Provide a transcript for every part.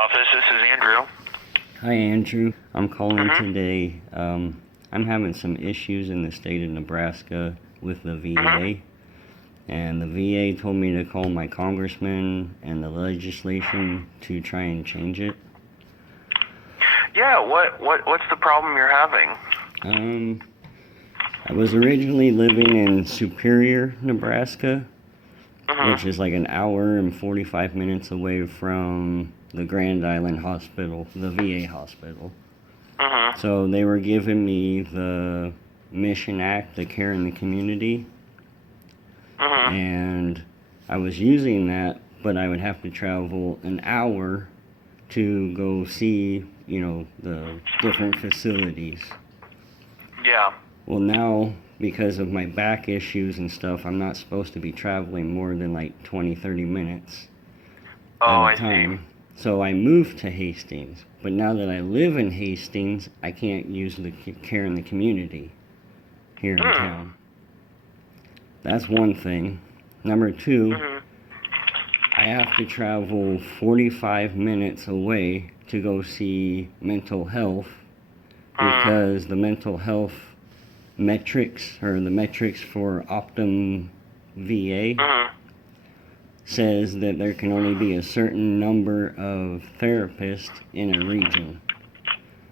office. This is Andrew. Hi, Andrew. I'm calling today. I'm having some issues in the state of Nebraska with the VA. And the VA told me to call my congressman and the legislation to try and change it. Yeah, what's the problem you're having? I was originally living in Superior, Nebraska, which is like an hour and 45 minutes away from the Grand Island Hospital, the VA hospital. So they were giving me the Mission Act, the Care in the Community, and I was using that, but I would have to travel an hour to go see, the different facilities. Yeah. Well, now, because of my back issues and stuff, I'm not supposed to be traveling more than like 20, 30 minutes at a time. So I moved to Hastings. But now that I live in Hastings, I can't use the Care in the Community here in town. That's one thing. Number two, I have to travel 45 minutes away to go see mental health because the mental health metrics, or the metrics for Optum VA, says that there can only be a certain number of therapists in a region.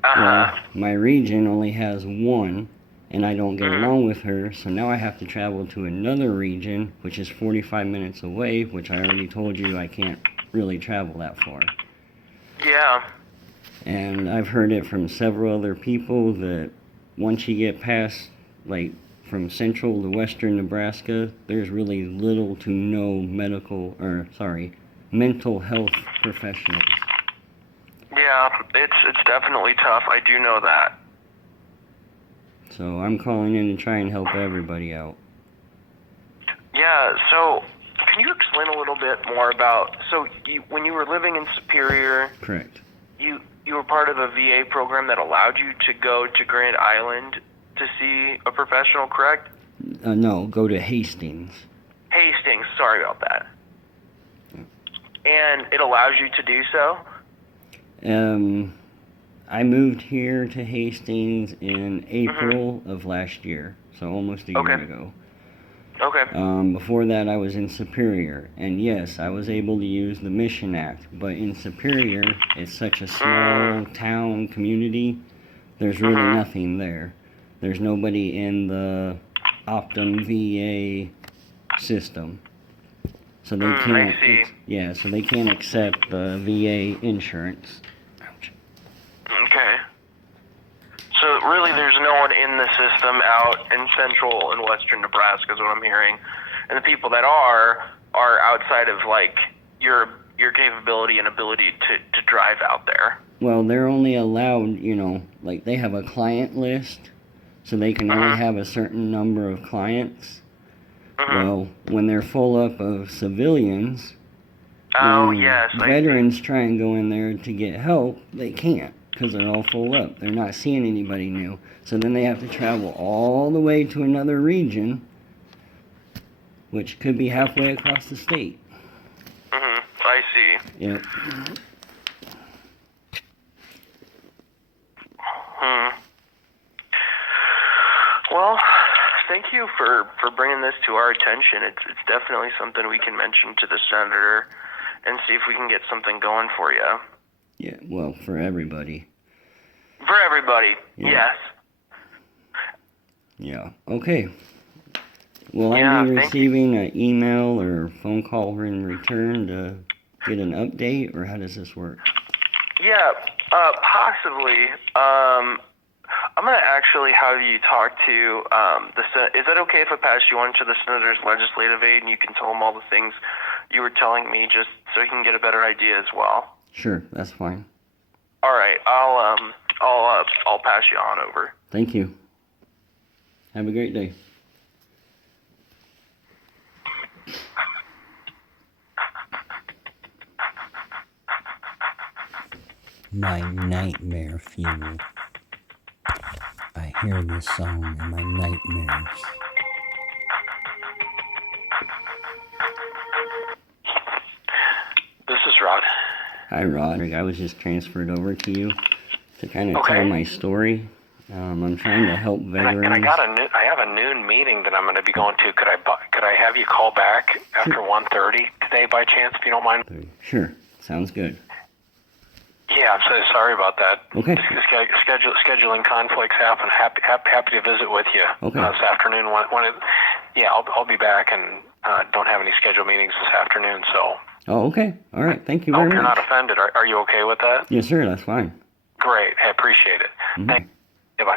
Well, my region only has one, and I don't get along with her, so now I have to travel to another region, which is 45 minutes away, which I already told you I can't really travel that far. Yeah. And I've heard it from several other people that once you get past, like, from central to western Nebraska, there's really little to no mental health professionals. Yeah, it's definitely tough. I do know that. So I'm calling in to try and help everybody out. Yeah, so can you explain a little bit more about, when you were living in Superior... Correct. You were part of a VA program that allowed you to go to Grand Island to see a professional, correct? No, go to Hastings. Hastings, sorry about that. And it allows you to do so? I moved here to Hastings in April of last year, so almost a year ago. Okay. Before that, I was in Superior, and yes, I was able to use the Mission Act, but in Superior, it's such a small town community, there's really nothing there. There's nobody in the Optum VA system, so they can't. I see. So they can't accept the VA insurance. Ouch. Okay. So really, there's no one in the system out in central and western Nebraska, is what I'm hearing, and the people that are outside of like your capability and ability to drive out there. Well, they're only allowed, like they have a client list, so they can only have a certain number of clients. Well, when they're full up of civilians, veterans try and go in there to get help, they can't because they're all full up. They're not seeing anybody new. So then they have to travel all the way to another region, which could be halfway across the state. I see. Yep. Well, thank you for bringing this to our attention. It's definitely something we can mention to the senator and see if we can get something going for you. Yeah, well, for everybody. For everybody, yes. Yeah, okay. Will I be receiving an email or phone call in return to get an update, or how does this work? Yeah, possibly. I'm going to actually have you talk to the Senate. Is that okay if I pass you on to the senator's legislative aide and you can tell him all the things you were telling me just so he can get a better idea as well? Sure, that's fine. All right, I'll pass you on over. Thank you. Have a great day. My nightmare fuel. I hear this song in my nightmares. This is Rod. Hi, Rod. I was just transferred over to you to kind of Okay. tell my story. I'm trying to help veterans. And I have a noon meeting that I'm going to be going to. Could I have you call back after 1:30 today by chance, if you don't mind? Sure. Sounds good. Yeah, I'm so sorry about that. Okay. Scheduling conflicts happen. Happy to visit with you this afternoon. I'll be back and don't have any scheduled meetings this afternoon. So. Oh, okay. All right. Thank you very much. I hope you're not offended. Are you okay with that? Yes, sir. That's fine. Great. I appreciate it. Mm-hmm. Thank you. Bye.